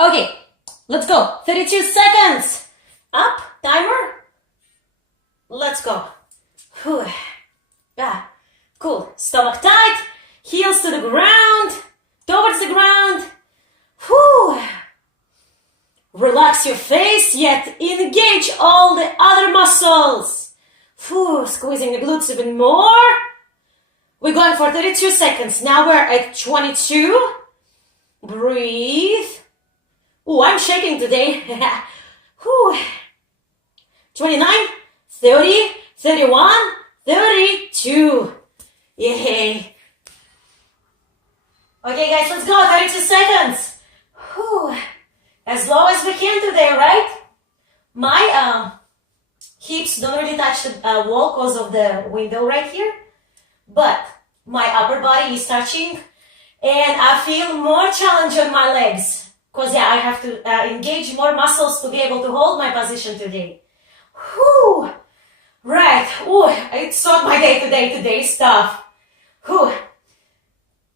Okay, let's go. 32 seconds. Up, timer. Let's go. Whew. Yeah, cool. Stomach tight, heels to the ground, towards the ground. Whew. Relax your face, yet engage all the other muscles. Whew. Squeezing the glutes even more. We're going for 32 seconds. Now we're at 22. Breathe. Ooh, I'm shaking today. Whew. 29, 30, 31, 32. Yay. Okay, guys, let's go. 32 seconds. Whew. As low as we can today, right? My hips don't really touch the wall because of the window right here. But my upper body is touching. And I feel more challenge on my legs. Because, yeah, I have to engage more muscles to be able to hold my position today. Whew. Right. Ooh, it's not my day today. Today's tough. Whew.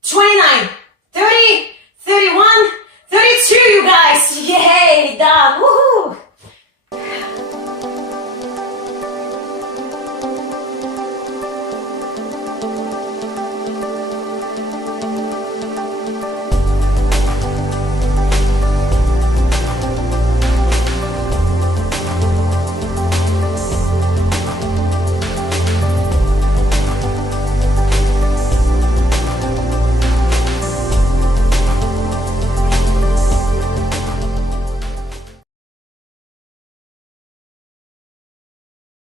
29, 30, 31, 32, you guys. Yay, done. Woohoo.